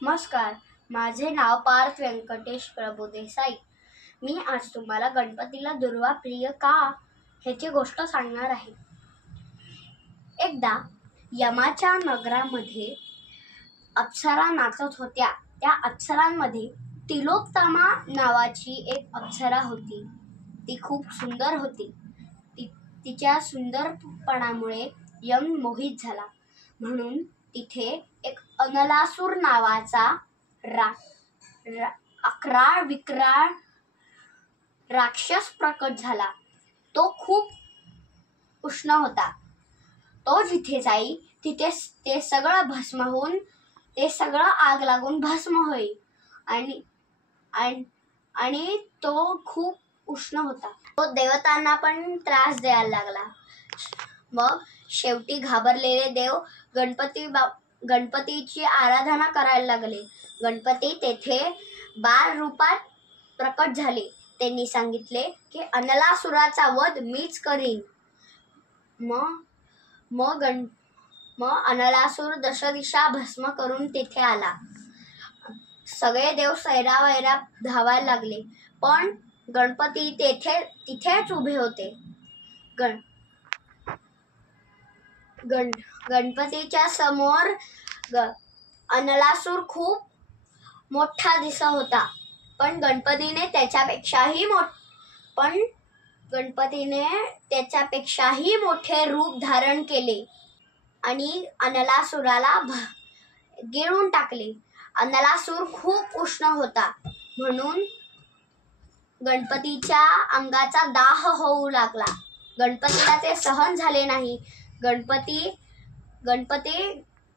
नमस्कार, माझे नाव पार्थ व्यंकटेश प्रभुदेसाई। मी आज तुम्हाला गणपतीला दुर्वा प्रिय का ह्याची गोष्ट सांगणार आहे। एकदा यमाच्या नगरामध्ये अप्सरा नाचत होत्या। त्या अप्सरांमध्ये तिलोत्तमा नावाची एक अप्सरा होती। ती खूप सुंदर होती। तिच्या सुंदरपणामुळे यम मोहित झाला, म्हणून तिथे एक अनलासूर नावाचा अकराळ विक्राळ राक्षस प्रकट झाला। तो खूप उष्ण होता। तो जिथे जाई तिथे ते सगळं भस्म होऊन ते सगळं आग लागून भस्म होई आणि तो खूप उष्ण होता। तो देवतांना पण त्रास द्यायला लागला। मग शेवटी घाबरलेले देव गणपतीची आराधना करायला लागले। गणपती तेथे बाल रूपात प्रकट झाले। त्यांनी सांगितले की अनलासुराचा वध मीच करीन। मग अनलासूर दशदिशा भस्म करून तेथे आला। सगळे देव सैरावैरा धावायला लागले, पण गणपती तिथेच उभे होते। गणपतीच्या समोर अनलासूर खूप मोठा दिसत होता, पण गणपतीने त्याच्यापेक्षाही मोठे रूप धारण केले आणि अनलासुराला गिळून टाकले। अनलासूर खूप उष्ण होता, म्हणून गणपतीच्या अंगाचा दाह होऊ लागला। गणपतीला ते सहन झाले नाही। गणपती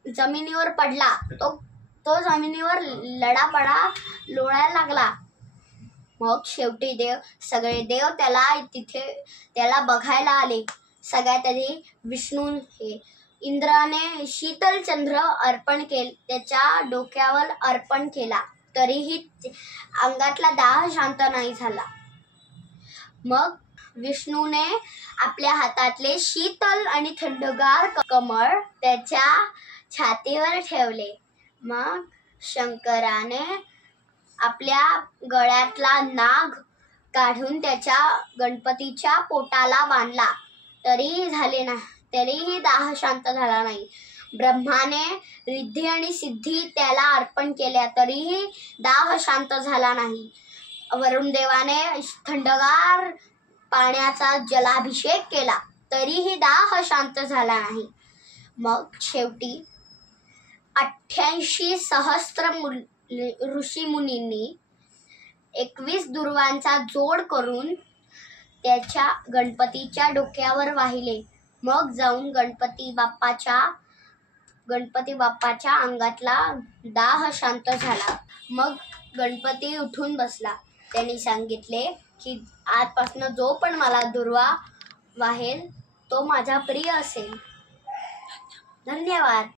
जमिनीवर पडला। तो जमिनीवर लडापडा लोळायला लागला। मग शेवटी सगळे देव त्याला बघायला आले। सगळ्यात आधी इंद्राने शीतल चंद्र त्याच्या डोक्यावर अर्पण केला, तरीही अंगातला दाह शांत नाही झाला। मग विष्णूने आपल्या हातातले शीतल आणि थंडगार कमळ त्याच्या छातीवर ठेवले। मग शंकराने आपल्या गळ्यातला नाग काढून गणपतीच्या पोटाला बांधला, तरीही दाह शांत झाला नाही। ब्रह्माने रिद्धी आणि सिद्धी त्याला अर्पण केल्या, तरीही दाह शांत झाला नाही। वरुणदेवाने थंडगार पाण्याचा जलाभिषेक केला, तरीही दाह शांत झाला नाही। मग शेवटी 88 सहस्त्र ऋषीमुनींनी 21 दुर्वांचा जोड करून गणपतीच्या डोक्यावर वाहिले। मग जाऊन गणपती बाप्पाच्या अंगातला दाह शांत झाला। मग गणपती उठून बसला। त्यांनी सांगितले की आजपासून जो पण मला दुर्वा वाहेल तो माझा प्रिय असेल। धन्यवाद।